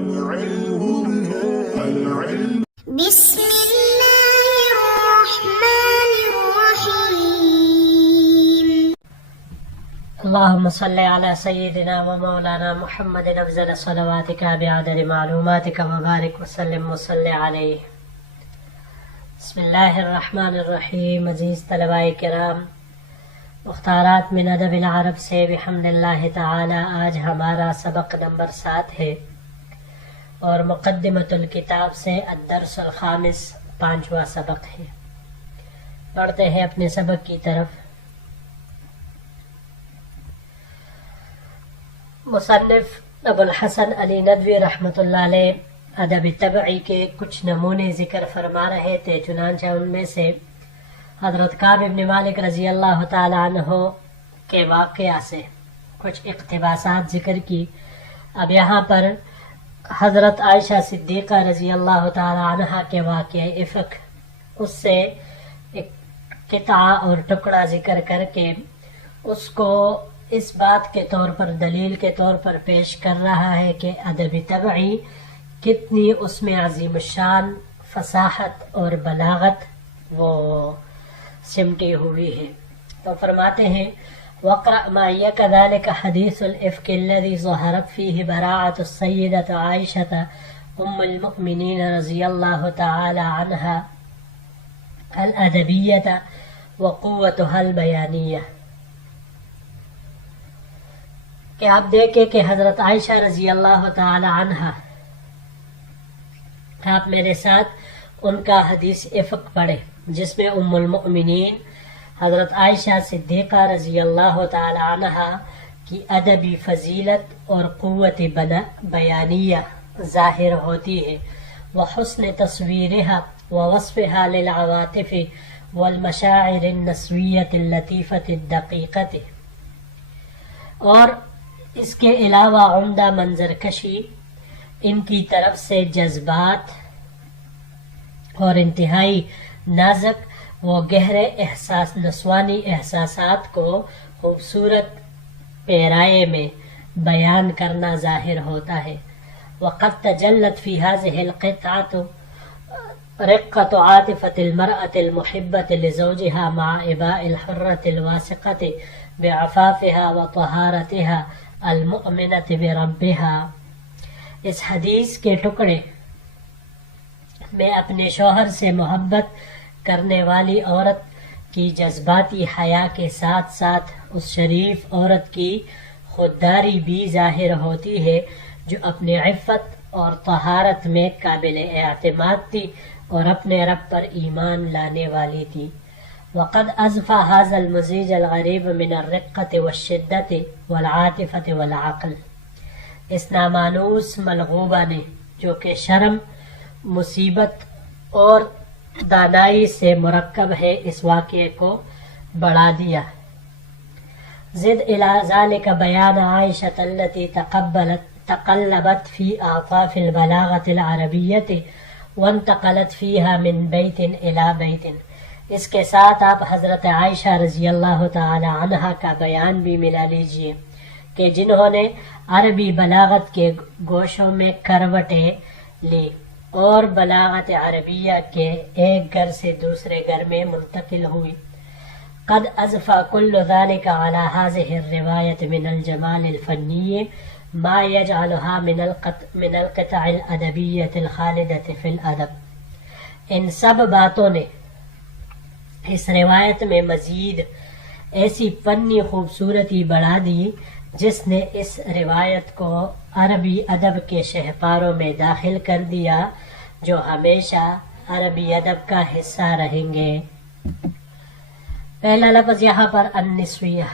بسم الله الرحمن الرحيم. اللهم صل على سيدنا ومولانا محمد أفضل صلواتك بعدد معلوماتك وبارك وسلم وصل عليه. بسم اللہ الرحمن الرحیم. عزیز طلباء کرام، مختارات من ادب العرب سے بحمد اللہ تعالی آج ہمارا سبق نمبر 7 ہے اور مقدمۃ الکتاب سے الدرس الخامس 5واں سبق ہے. پڑھتے ہیں اپنے سبق کی طرف. مصنف ابو الحسن علی ندوی رحمۃ اللہ علیہ ادب طبعی کے کچھ نمونے ذکر فرما رہے تھے. چنانچہ ان میں سے حضرت کعب بن مالک رضی اللہ تعالی عنہ کے واقعہ سے کچھ اقتباسات ذکر کی. اب یہاں پر حضرت عائشہ صدیقہ رضی اللہ تعالی عنہ کے واقعہ افق اس سے ایک قطعہ اور ٹکڑا ذکر کر کے اس کو اس بات کے طور پر دلیل کے طور پر پیش کر رہا ہے کہ ادب طبعی کتنی اس میں عظیم الشان فصاحت اور بلاغت وہ سمٹی ہوئی ہے. تو فرماتے ہیں وَقْرَأْ مَعِيَ كَذَلِكَ حَدِيثُ الْإِفْكِ الَّذِي ظَهَرَتْ فِيهِ بَرَاعَةُ السَّيِّدَةِ عَائِشَةَ أُمُّ الْمُؤْمِنِينَ رضي الله تعالى عنها الأدبية وقوتها البيانية. کہ آپ دیکھیں کہ حضرت عائشہ رضی اللہ تعالی عنہ، آپ میرے ساتھ ان کا حدیث افق پڑھے جس میں ام المؤمنین حضرت عائشہ صدیقہ رضی اللہ تعالی عنہ کی ادبی فضیلت اور قوت بیانیہ ظاہر ہوتی ہے. وحسن تصویرها ووصفها للعواطف والمشاعر النسویة اللطیفة الدقیقة. اور اس کے علاوہ عمدہ منظر کشی ان کی طرف سے جذبات اور انتہائی نازک وہ گہرے احساس نسوانی احساسات کو خوبصورت پیرائے میں بیان کرنا ظاہر ہوتا ہے. وقد تجلت في هذه القطعة رقة عاطفة المرأة المحبة لزوجها مع إباء الحرة الواثقة بعفافها وطهارتها المؤمنة بربها. اس حدیث کے ٹکڑے میں اپنے شوہر سے محبت کرنے والی عورت کی جذباتی حیا کے ساتھ ساتھ اس شریف عورت کی خودداری بھی ظاہر ہوتی ہے جو اپنے عفت اور طہارت میں قابل اعتماد تھی اور اپنے رب پر ایمان لانے والی تھی. وقد اضفى هذا المزيج الغريب من الرقة والشدة والعاطفة والعقل. اس نامانوس ملغوبہ نے جو کہ شرم، مصیبت اور دانائی سے مرکب ہے اس واقعے کو بڑھا دیا. زد الى ذلك بیان عائشة التي تقلبت في آفاف البلاغة العربية وانتقلت فيها من بيت إلى بيت. اس کے ساتھ آپ حضرت عائشہ رضی اللہ تعالی عنہ کا بیان بھی ملا لیجئے کہ جنہوں نے عربی بلاغت کے گوشوں میں کروٹیں لی اور بلاغت عربیہ کے ایک گھر سے دوسرے گھر میں منتقل ہوئی. قد اضفى كل ذلك على هذه الرواية من الجمال الفني ما يجعلها من القطع الأدبية الخالدة في الأدب. ان سب باتوں نے اس روایت میں مزید ایسی فنی خوبصورتی بڑھا دی جس نے اس روایت کو عربی ادب کے شہپاروں میں داخل کر دیا جو ہمیشہ عربی ادب کا حصہ رہیں گے. پہلا لفظ یہاں پر النسویہ،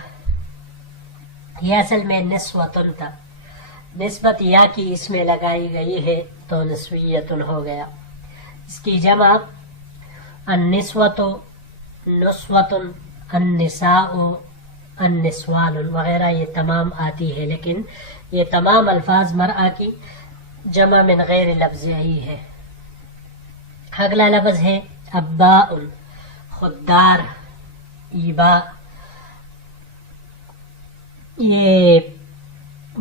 یہ اصل میں نسوتن تھا، نسبت یا کی اس میں لگائی گئی ہے تو نسویتن ہو گیا. اس کی جمع النسوت، نسوتن، النساء، النسوان وغیرہ یہ تمام آتی ہے، لیکن یہ تمام الفاظ مرأة کی جمع من غیر لفظ ہی ہے. اگلا لفظ ہے اباء، خوددار، ایبا. یہ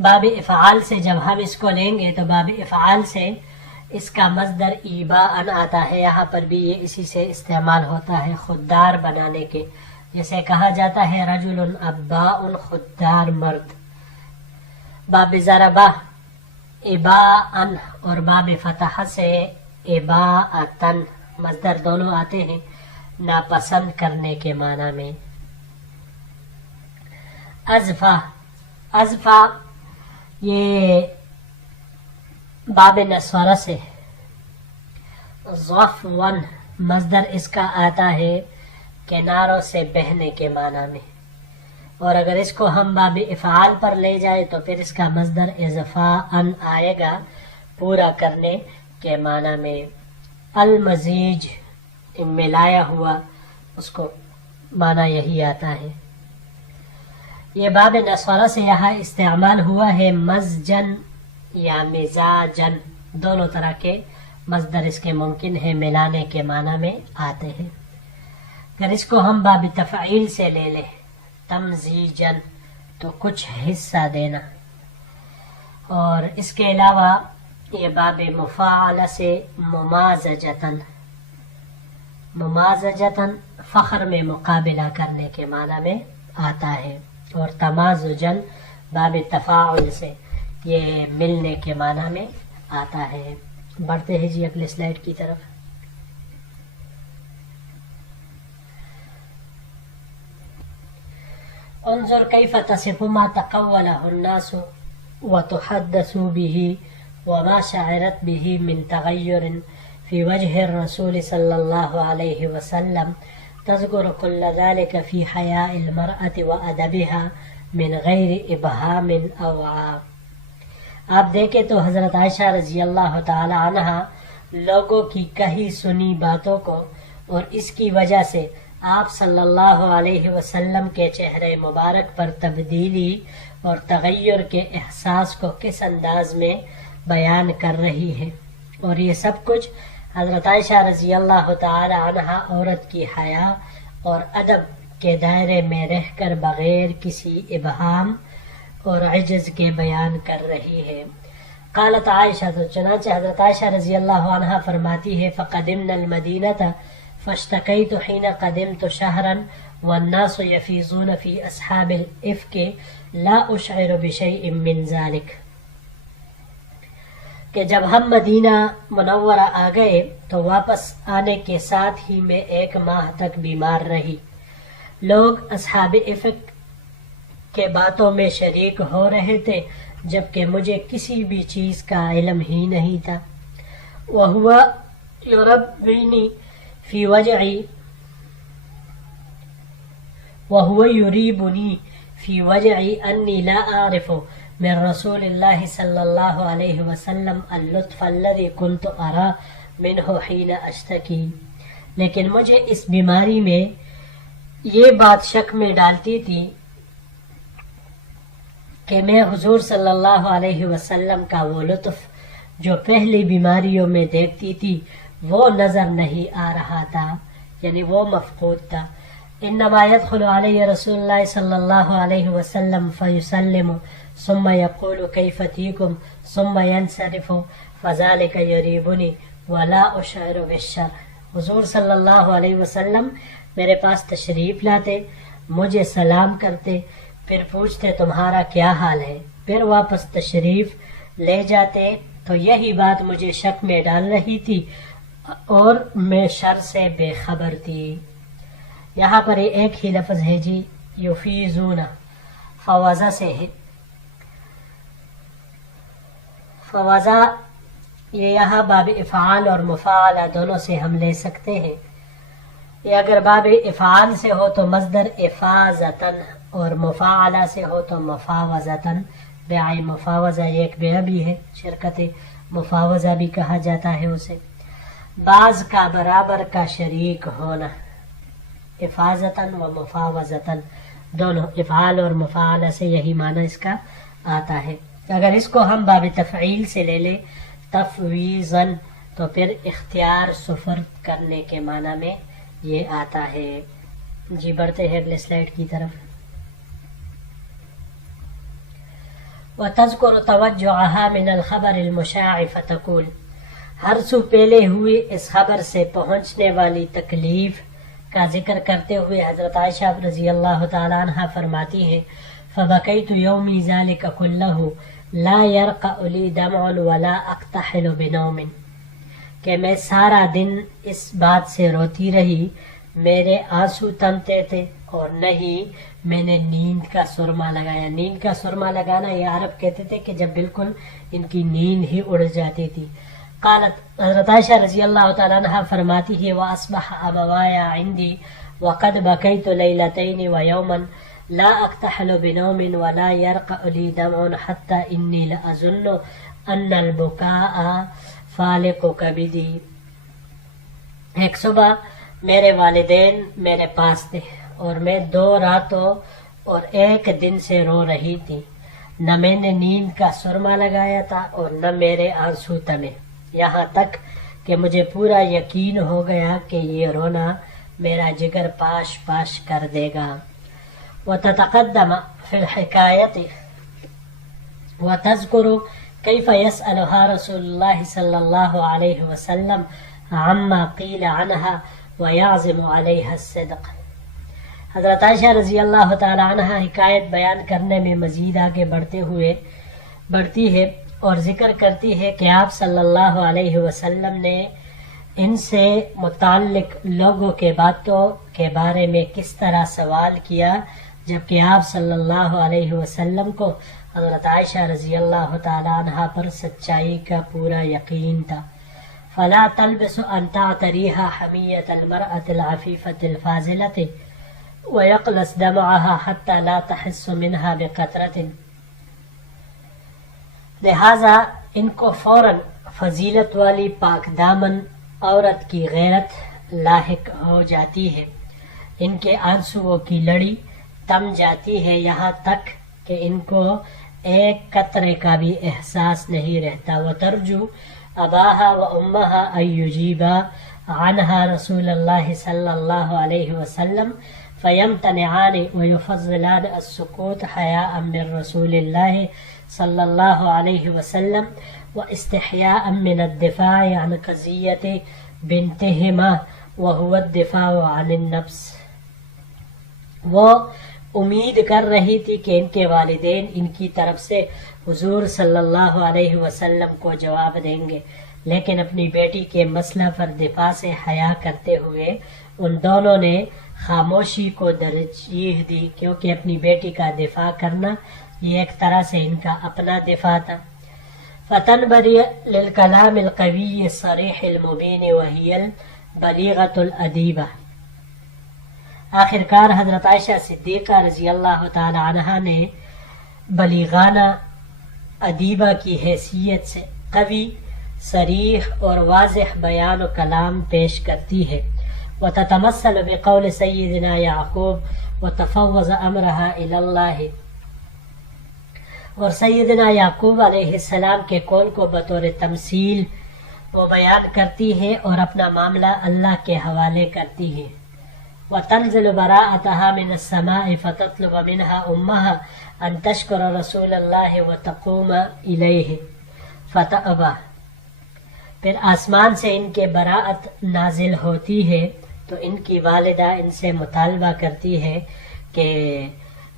باب افعال سے جب ہم اس کو لیں گے تو باب افعال سے اس کا مصدر ایباء آتا ہے. یہاں پر بھی یہ اسی سے استعمال ہوتا ہے خوددار بنانے کے. جیسے کہا جاتا ہے رجل اباء خوددار مرد. باب ضربہ اباء اور باب فتح سے اباءتن مصدر دونوں آتے ہیں ناپسند کرنے کے معنی میں. ازفا ازفا یہ باب نسوارہ سے ضفون مصدر اس کا آتا ہے کناروں سے بہنے کے معنی میں. اور اگر اس کو ہم باب افعال پر لے جائیں تو پھر اس کا مصدر اضفاء آئے گا پورا کرنے کے معنی میں. المزیج ملایا ہوا اس کو معنی یہی آتا ہے. یہ باب نسوارہ سے یہاں استعمال ہوا ہے مزجن یا مزاجن دونوں طرح کے مصدر اس کے ممکن ہے ملانے کے معنی میں آتے ہیں. اگر اس کو ہم باب تفعیل سے لے لیں تمزیجن تو کچھ حصہ دینا. اور اس کے علاوہ یہ باب مفاعلہ سے ممازجتن ممازجتن فخر میں مقابلہ کرنے کے معنی میں آتا ہے. اور تمازجن باب تفاعل سے یہ ملنے کے معنی میں آتا ہے. بڑھتے ہیں جی اگلے سلائیڈ کی طرف. انظر كيف تصف ما تقوله الناس وتحدث به وما شعرت به من تغير في وجه الرسول صلى الله عليه وسلم تذكر كل ذلك في حياء المرأة وأدبها من غير إبهام أو عاب. آپ دیکھیں تو حضرت عائشہ رضی اللہ تعالی عنہ لوگوں کی کہی سنی باتوں کو اور اس کی وجہ سے آپ صلی اللہ علیہ وسلم کے چہرے مبارک پر تبدیلی اور تغیر کے احساس کو کس انداز میں بیان کر رہی ہے. اور یہ سب کچھ حضرت عائشہ رضی اللہ تعالی عنہ عورت کی حیا اور ادب کے دائرے میں رہ کر بغیر کسی ابہام اور عجز کے بیان کر رہی ہے. قالت عائشہ تو چنانچہ حضرت عائشہ رضی اللہ عنہ فرماتی ہے فقدمنا المدینة فاشتكيت حين قدمت شهرا والناس يفيضون في أصحاب الإفك لا أشعر بشيء من ذلك. کہ جب ہم مدینہ منورہ آ گئے تو واپس آنے کے ساتھ ہی میں 1 ماہ تک بیمار رہی. لوگ اصحاب افک کے باتوں میں شریک ہو رہے تھے جبکہ مجھے کسی بھی چیز کا علم ہی نہیں تھا. وَهُوَ يُرَبِّنِي فی وجعی وَهُوَ يُرِيبُنِي فی وجعی أنی لا أعرف من رسول اللہ صلی اللہ علیہ وسلم اللطف الذي كنت أرى منه حين أشتكي. لیکن مجھے اس بیماری میں یہ بات شک میں ڈالتی تھی کہ میں حضور صلی اللہ علیہ وسلم کا وہ لطف جو پہلی بیماریوں میں دیکھتی تھی وہ نظر نہیں آ رہا تھا، یعنی وہ مفقود تھا. انما يدخل علی رسول اللہ صلی اللہ علیہ وسلم فیسلم ثم يقول كيف تيكم ثم ينصرف فذلك يريبني ولا اشعر بالشر. حضور صلی اللہ علیہ وسلم میرے پاس تشریف لاتے، مجھے سلام کرتے، پھر پوچھتے تمہارا کیا حال ہے، پھر واپس تشریف لے جاتے. تو یہی بات مجھے شک میں ڈال رہی تھی اور میں شر سے بے خبر تھی. یہاں پر ایک ہی لفظ ہے جی یفیزون، فوازہ سے ہے. فوازہ یہ یہاں باب افعال اور مفاعلہ دونوں سے ہم لے سکتے ہیں. یہ اگر باب افعال سے ہو تو مصدر افاظتن اور مفاعلہ سے ہو تو مفاوضتن. بیع مفاوضہ ایک بیع بھی ہے، شرکت مفاوضہ بھی کہا جاتا ہے اسے. بعض کا برابر کا شریک ہونا، افاظتن و مفاوضتن دونوں افعال اور مفاعلہ سے یہی معنی اس کا آتا ہے. اگر اس کو ہم باب تفعیل سے لے لیں تفویضاً تو پھر اختیار سفرد کرنے کے معنی میں یہ آتا ہے. جی بڑھتے ہیں اگلے سلائیڈ کی طرف. وتذكر توجعها من الخبر المشاع فتقول، ہر سو پہلے ہوئے اس خبر سے پہنچنے والی تکلیف کا ذکر کرتے ہوئے حضرت عائشہ رضی اللہ تعالیٰ عنہ فرماتی ہیں، فبكيت يومي ذلك كله لا يرقع لي دمع ولا اقتحل بنوم، کہ میں سارا دن اس بات سے روتی رہی، میرے آنسو تمتے تھے اور نہیں میں نے نیند کا سرما لگایا۔ نیند کا سرما لگانا یہ عرب کہتے تھے کہ جب بالکل ان کی نیند ہی اڑ جاتی تھی۔ قالت، حضرت عائشہ رضی اللہ تعالیٰ عنہ فرماتی ہے، وَأَصْبَحَ أَبَوَايَ عِنْدِي وَقَدْ بَكَيْتُ لَيْلَتَيْنِ وَيَوْمًا لا أكتحل بنوم ولا يرقع لي دمع حتى إني لأظن أن البكاء فالق كبدي۔ ایک صبح میرے والدین میرے پاس تھے اور میں 2 راتوں اور 1 دن سے رو رہی تھی، نہ میں نے نیند کا سرما لگایا تھا اور نہ میرے آنسو تمے، یہاں تک کہ مجھے پورا یقین ہو گیا کہ یہ رونا میرا جگر پاش پاش کر دے گا۔ وتتقدم في الحكاية وتذكر كيف يسألها رسول الله صلى الله عليه وسلم عما قيل عنها ويعزم عليها الصدق۔ حضرت عائشہ رضی اللہ تعالی عنہ حکایت بیان کرنے میں مزید آگے بڑھتی ہے اور ذکر کرتی ہے کہ آپ صلی اللہ علیہ وسلم نے ان سے متعلق لوگوں کے باتوں کے بارے میں کس طرح سوال کیا، جبکہ آپ صلی اللہ علیہ وسلم کو حضرت عائشہ رضی اللہ تعالی عنہ پر سچائی کا پورا یقین تھا۔ فلا تلبس ان تعتریها حمیت المرأة العفیفة الفاضلة ويقلص دمعها حتى لا تحس منها بقطرة، لہذا ان کو فوراً فضیلت والی پاک دامن عورت کی غیرت لاحق ہو جاتی ہے، ان کے آنسوؤں کی لڑی تم جاتی ہے، یہاں تک کہ ان کو ایک قطرے کا بھی احساس نہیں رہتا۔ وترجو اباها وامها ان يجيبا عنها رسول الله صلی اللہ علیہ وسلم فيمتنعان ويفضلان السكوت حياء من رسول الله صلی اللہ علیہ وسلم واستحياء من الدفاع عن قضية بنتهما وهو الدفاع عن النفس۔ وہ امید کر رہی تھی کہ ان کے والدین ان کی طرف سے حضور صلی اللہ علیہ وسلم کو جواب دیں گے، لیکن اپنی بیٹی کے مسئلہ پر دفاع سے حیا کرتے ہوئے ان دونوں نے خاموشی کو ترجیح دی، کیونکہ اپنی بیٹی کا دفاع کرنا یہ ایک طرح سے ان کا اپنا دفاع تھا۔ فتنبری للکلام القوی الصریح المبین وہی البلیغۃ الادیبہ۔ آخر کار حضرت عائشہ صدیقہ رضی اللہ تعالی عنہ نے بلیغانہ ادیبہ کی حیثیت سے قوی، صریح اور واضح بیان و کلام پیش کرتی ہے۔ وتتمثل بقول سیدنا یعقوب وتفوض امرها الى اللہ، اور سیدنا یعقوب علیہ السلام کے قول کو بطور تمثیل وہ بیان کرتی ہے اور اپنا معاملہ اللہ کے حوالے کرتی ہے۔ وتنزل براءتها من السماء فتطلب منها أمها أن تشكر رسول الله وتقوم إليه فتأبى، پھر آسمان سے ان کے براءت نازل ہوتی ہے تو ان کی والدہ ان سے مطالبہ کرتی ہے کہ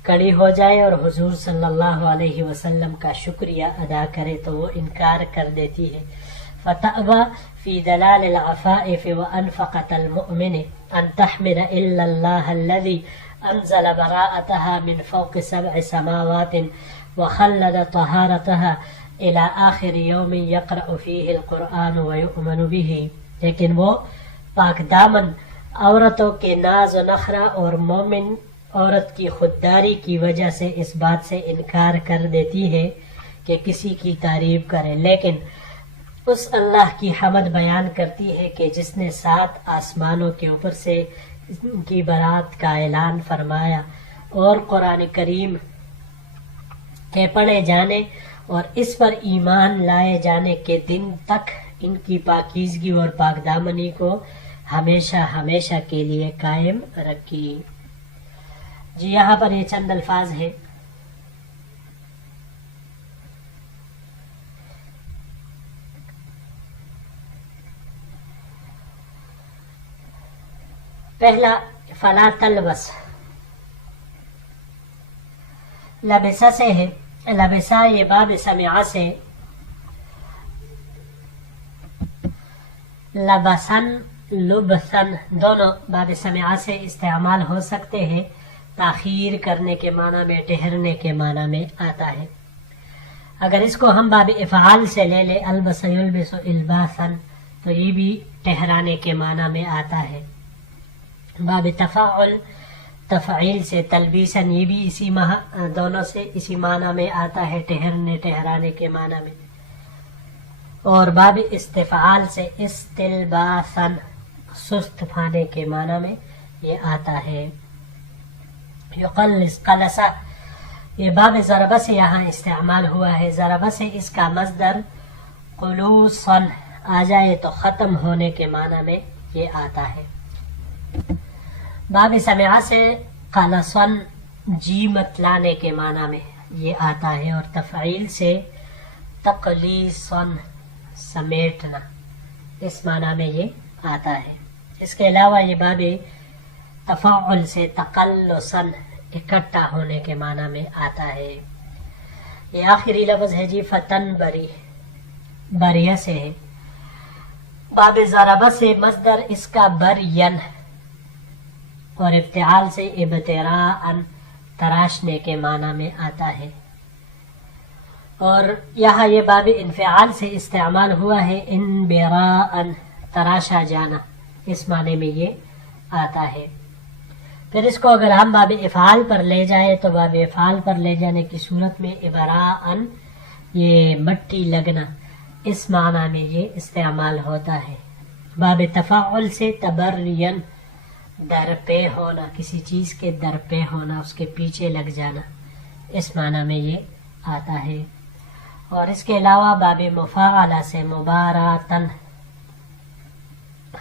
کڑی ہو جائے اور حضور صلی اللہ علیہ وسلم کا شکریہ ادا کرے، تو وہ انکار کر دیتی ہے۔ فتأبى في دلال العفائف وأنفقة المؤمن أن تحمد إلا الله الذي أنزل براءتها من فوق 7 سماوات وخلد طهارتها إلى آخر يوم يقرأ فيه القرآن ويؤمن به، لیکن وہ پاک دامن عورتوں کے ناز و نخرہ اور مومن عورت کی خودداری کی وجہ سے اس بات سے انکار کر دیتی ہے کہ کسی کی تعریف کرے، لیکن اس اللہ کی حمد بیان کرتی ہے کہ جس نے 7 آسمانوں کے اوپر سے ان کی برات کا اعلان فرمایا، اور قرآن کریم کے پڑھے جانے اور اس پر ایمان لائے جانے کے دن تک ان کی پاکیزگی اور پاک دامنی کو ہمیشہ ہمیشہ کے لیے قائم رکھی۔ جی یہاں پر یہ چند الفاظ ہیں پہلا فلا تلبس، لبسا سے ہے، لبسا یہ باب سمعہ سے، لبسن لبسن دونوں باب سمعہ سے استعمال ہو سکتے ہیں، تاخیر کرنے کے معنی میں، ٹھہرنے کے معنی میں آتا ہے۔ اگر اس کو ہم باب افعال سے لے لے، البس یلبس الباسن، تو یہ بھی ٹھہرانے کے معنی میں آتا ہے۔ باب تفاعل تفعیل سے، تلبیسن، یہ بھی اسی دونوں سے اسی معنی میں آتا ہے، ٹھہرنے ٹھہرانے کے معنی میں۔ اور باب استفعال سے استلباسن، سست پھانے کے معنی میں یہ آتا ہے۔ یقلص قلص، یہ باب ضربہ سے یہاں استعمال ہوا ہے، ضربہ سے اس کا مصدر قلوصن آ جائے تو ختم ہونے کے معنی میں یہ آتا ہے۔ باب سمعہ سے قلصن جیمت لانے کے معنی میں یہ آتا ہے، اور تفعیل سے تقلیصن سمیٹنا، اس معنی میں یہ آتا ہے۔ اس کے علاوہ یہ باب تفاعل سے تقلصن اکٹھا ہونے کے معنی میں آتا ہے۔ یہ آخری لفظ ہے جی فتن بری، بریہ سے ہے۔ باب ضربہ سے مصدر اس کا برین، اور افتعال سے ابتراءن تراشنے کے معنی میں آتا ہے۔ اور یہاں یہ باب انفعال سے استعمال ہوا ہے، انبراءن تراشا جانا، اس معنی میں یہ آتا ہے۔ پھر اس کو اگر ہم باب افعال پر لے جائیں تو باب افعال پر لے جانے کی صورت میں ابراءن، یہ مٹی لگنا، اس معنی میں یہ استعمال ہوتا ہے۔ باب تفاعل سے تبرین، درپے ہونا، کسی چیز کے درپے ہونا، اس کے پیچھے لگ جانا، اس معنی میں یہ آتا ہے۔ اور اس کے علاوہ باب مفاعلہ سے مباراتن،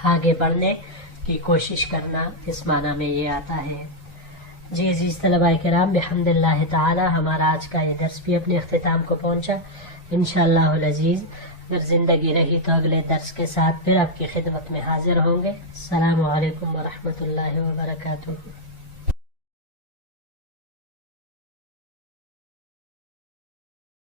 آگے بڑھنے کی کوشش کرنا، اس معنی میں یہ آتا ہے۔ جی عزیز طلباء کرام، بحمد اللہ تعالی ہمارا آج کا یہ درس بھی اپنے اختتام کو پہنچا۔ انشاءاللہ العزیز اگر زندگی رہی تو اگلے درس کے ساتھ پھر آپ کی خدمت میں حاضر ہوں گے۔ السلام علیکم ورحمۃ اللہ وبرکاتہ۔